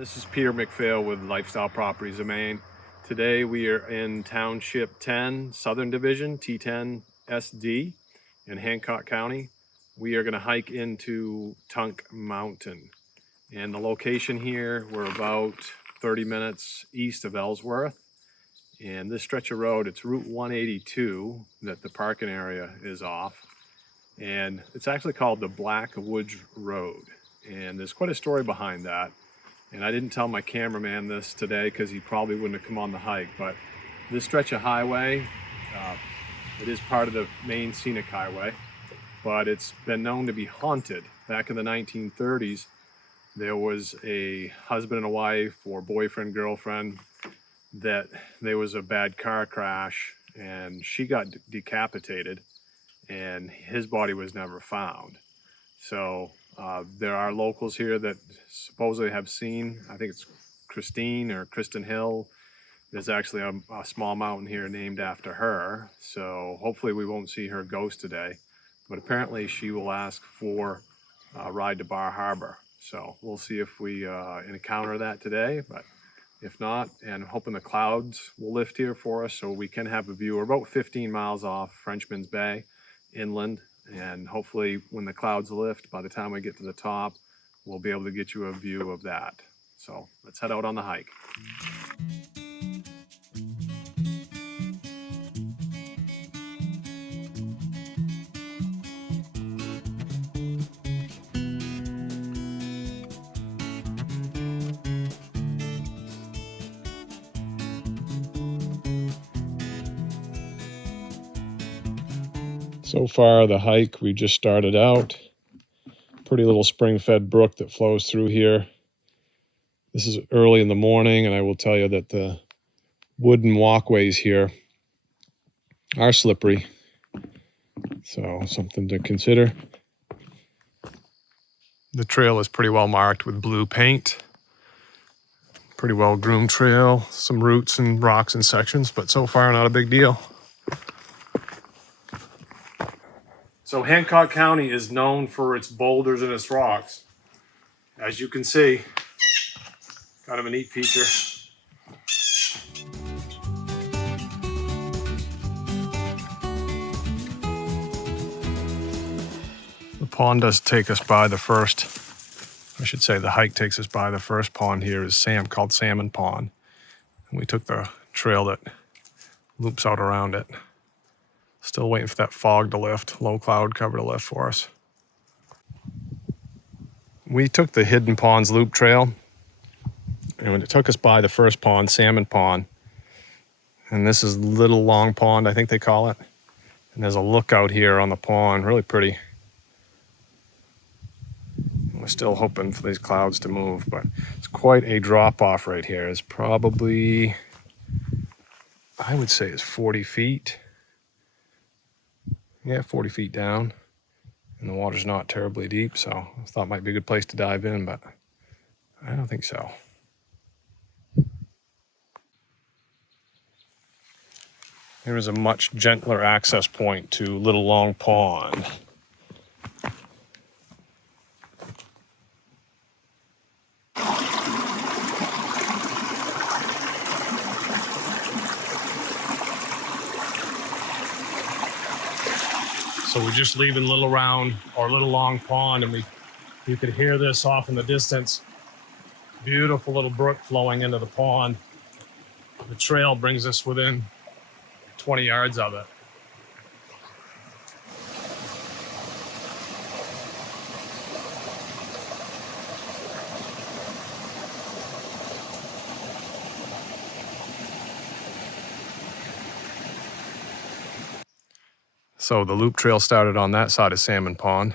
This is Peter McPhail with Lifestyle Properties of Maine. Today we are in Township 10, Southern Division, T10 SD in Hancock County. We are going to hike into Tunk Mountain. And the location here, we're about 30 minutes east of Ellsworth. And this stretch of road, it's Route 182 that the parking area is off. And it's actually called the Black Woods Road. And there's quite a story behind that. And I didn't tell my cameraman this today because he probably wouldn't have come on the hike, but this stretch of highway, it is part of the Maine Scenic Highway, but it's been known to be haunted. Back in the 1930s, there was a husband and a wife or boyfriend, girlfriend, that there was a bad car crash and she got decapitated and his body was never found. So there are locals here that supposedly have seen, I think it's Christine or Kristen Hill. There's actually a small mountain here named after her. So hopefully we won't see her ghost today, but apparently she will ask for a ride to Bar Harbor. So we'll see if we encounter that today, but if not, and hoping the clouds will lift here for us so we can have a view. We're about 15 miles off Frenchman's Bay inland. And hopefully when the clouds lift, by the time we get to the top, we'll be able to get you a view of that. So let's head out on the hike. So far, the hike, we just started out. Pretty little spring-fed brook that flows through here. This is early in the morning, and I will tell you that the wooden walkways here are slippery. So something to consider. The trail is pretty well marked with blue paint. Pretty well groomed trail. Some roots and rocks in sections, but so far not a big deal. So Hancock County is known for its boulders and its rocks. As you can see, kind of a neat feature. The pond does take us by the first, I should say the hike takes us by the first pond here is called Salmon Pond. And we took the trail that loops out around it. Still waiting for that fog to lift, low cloud cover to lift for us. We took the Hidden Ponds Loop Trail, and when it took us by the first pond, Salmon Pond, and this is Little Long Pond, I think they call it. And there's a lookout here on the pond, really pretty. We're still hoping for these clouds to move, but it's quite a drop off right here. It's probably, I would say it's 40 feet. Yeah, 40 feet down, and the water's not terribly deep, so I thought it might be a good place to dive in, but I don't think so. There is a much gentler access point to Little Long Pond. So we're just leaving Little Long Pond, and you could hear this off in the distance. Beautiful little brook flowing into the pond. The trail brings us within 20 yards of it. So the loop trail started on that side of Salmon Pond,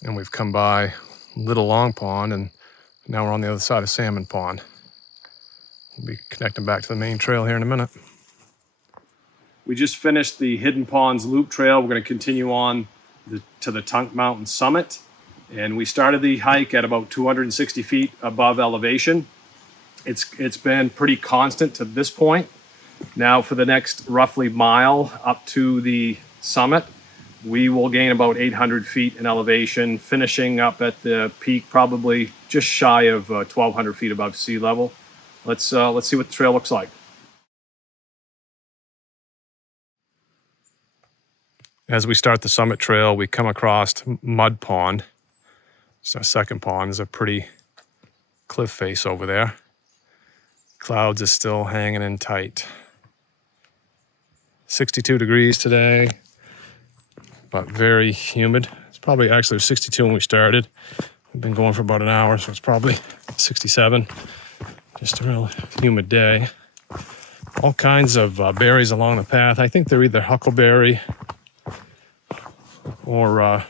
and we've come by Little Long Pond, and now we're on the other side of Salmon Pond. We'll be connecting back to the main trail here in a minute. We just finished the Hidden Ponds Loop Trail. We're going to continue on to the Tunk Mountain summit, and we started the hike at about 260 feet above elevation. It's been pretty constant to this point. Now for the next roughly mile up to the summit, We will gain about 800 feet in elevation, finishing up at the peak probably just shy of 1,200 feet above sea level. Let's see what the trail looks like. As we start the summit trail, we come across Mud Pond. It's our second pond. There's a pretty cliff face over there. Clouds are still hanging in tight. 62 degrees today, but very humid. It's probably actually 62 when we started. We've been going for about an hour, so it's probably 67. Just a real humid day. All kinds of berries along the path. I think they're either huckleberry or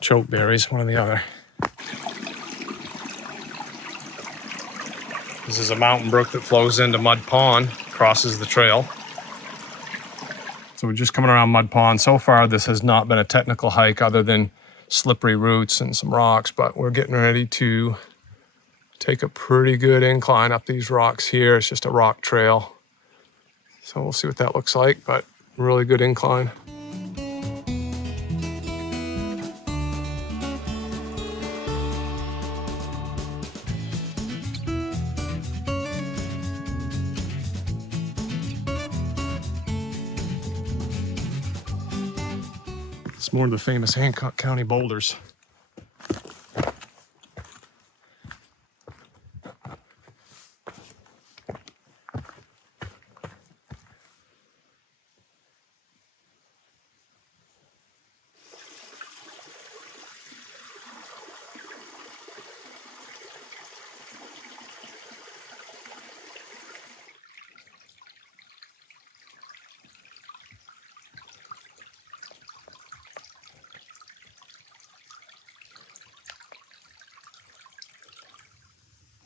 chokeberries, one or the other. This is a mountain brook that flows into Mud Pond, crosses the trail. So we're just coming around Mud Pond. So far, this has not been a technical hike other than slippery roots and some rocks, but we're getting ready to take a pretty good incline up these rocks here. It's just a rock trail. So we'll see what that looks like, but really good incline. It's more of the famous Hancock County boulders.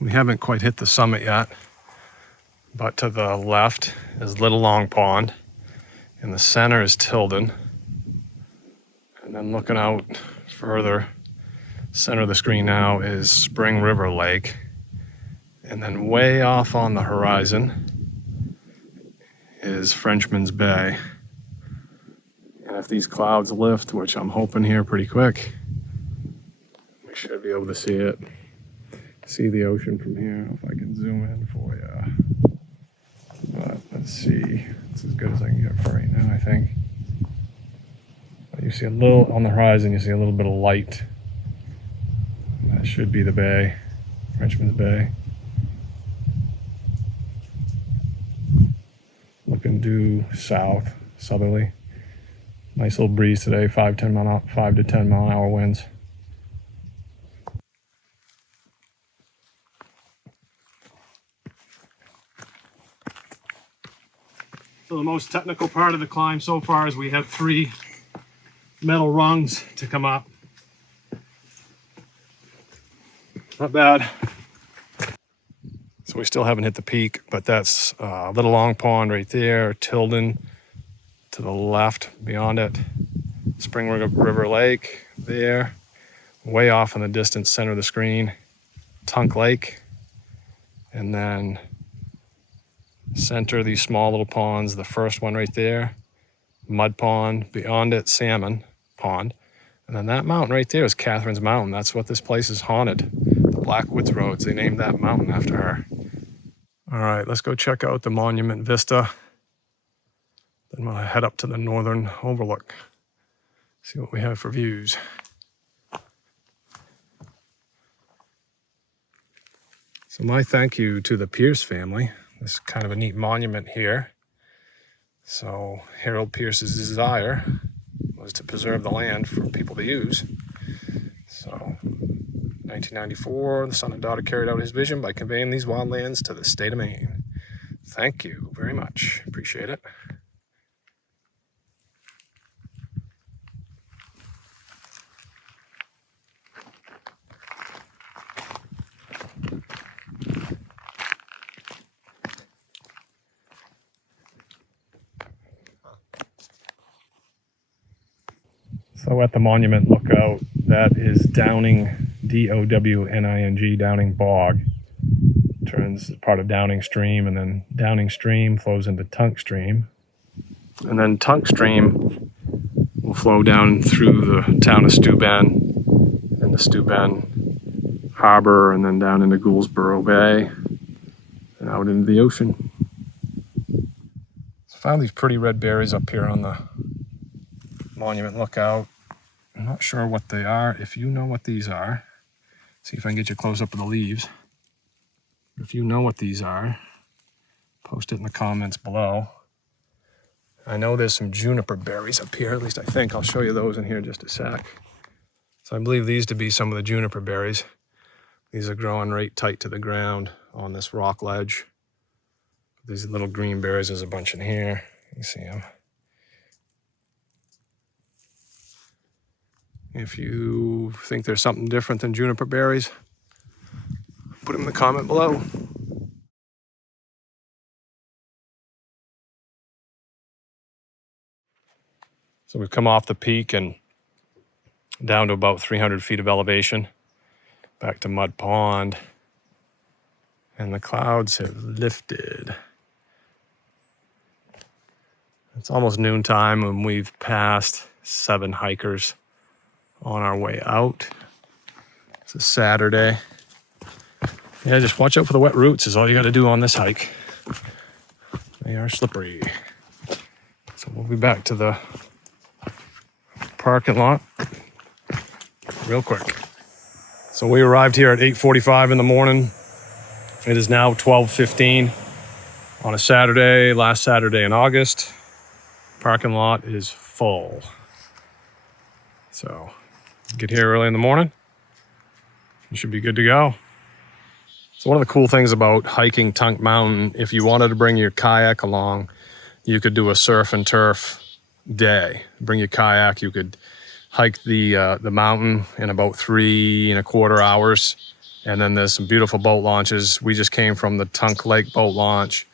We haven't quite hit the summit yet, but to the left is Little Long Pond. In the center is Tilden. And then looking out further, center of the screen now is Spring River Lake. And then way off on the horizon is Frenchman's Bay. And if these clouds lift, which I'm hoping here pretty quick, we should be able to see it. See the ocean from here, if I can zoom in for you. But let's see, it's as good as I can get for right now, I think. But you see a little, on the horizon, you see a little bit of light. That should be the bay, Frenchman's Bay. Looking due south, southerly. Nice little breeze today, 5 to 10 mile an hour winds. So the most technical part of the climb so far is we have 3 metal rungs to come up. Not bad. So we still haven't hit the peak, but that's Little Long Pond right there, Tilden to the left beyond it, Spring River Lake there, way off in the distance, center of the screen, Tunk Lake, and then center these small little ponds, the first one right there, Mud Pond, beyond it, Salmon Pond. And then that mountain right there is Catherine's Mountain. That's what this place is haunted. The Blackwoods Roads, they named that mountain after her. All right, let's go check out the Monument Vista. Then we'll head up to the northern overlook. See what we have for views. So my thank you to the Pierce family. This is kind of a neat monument here. So Harold Pierce's desire was to preserve the land for people to use. So 1994, the son and daughter carried out his vision by conveying these wild lands to the state of Maine. Thank you very much. Appreciate it. So at the monument lookout, that is Downing, D-O-W-N-I-N-G, Downing Bog. Turns part of Downing Stream, and then Downing Stream flows into Tunk Stream. And then Tunk Stream We'll flow down through the town of Steuben and the Steuben Harbor, and then down into Gouldsboro Bay and out into the ocean. So I found these pretty red berries up here on the Monument Lookout. I'm not sure what they are. If you know what these are, see if I can get you close up of the leaves. If you know what these are, post it in the comments below. I know there's some juniper berries up here, at least I think. I'll show you those in here in just a sec. So I believe these to be some of the juniper berries. These are growing right tight to the ground on this rock ledge. These little green berries, there's a bunch in here. You see them. If you think there's something different than juniper berries, put them in the comment below. So we've come off the peak and down to about 300 feet of elevation, back to Mud Pond, and the clouds have lifted. It's almost noontime and we've passed 7 hikers on our way out. It's a Saturday. Yeah, just watch out for the wet roots is all you got to do on this hike. They are slippery. So we'll be back to the parking lot real quick. So we arrived here at 8:45 in the morning. It is now 12:15 on a Saturday, last Saturday in August. Parking lot is full. So get here early in the morning. You should be good to go. So one of the cool things about hiking Tunk Mountain, if you wanted to bring your kayak along, you could do a surf and turf day. Bring your kayak, you could hike the mountain in about 3¼ hours. And then there's some beautiful boat launches. We just came from the Tunk Lake boat launch.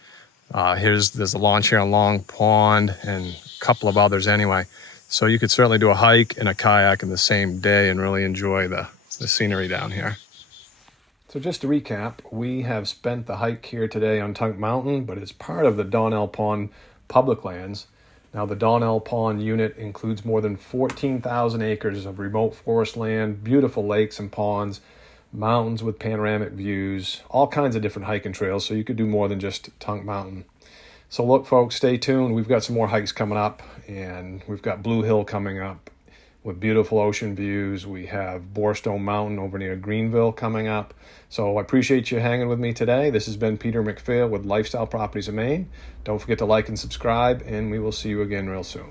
There's a launch here on Long Pond and a couple of others anyway. So you could certainly do a hike and a kayak in the same day and really enjoy the scenery down here. So just to recap, we have spent the hike here today on Tunk Mountain, but it's part of the Donnell Pond public lands. Now the Donnell Pond unit includes more than 14,000 acres of remote forest land, beautiful lakes and ponds, mountains with panoramic views, all kinds of different hiking trails, so you could do more than just Tunk Mountain. So look folks, stay tuned. We've got some more hikes coming up, and we've got Blue Hill coming up with beautiful ocean views. We have Borestone Mountain over near Greenville coming up. So I appreciate you hanging with me today. This has been Peter McPhail with Lifestyle Properties of Maine. Don't forget to like and subscribe, and we will see you again real soon.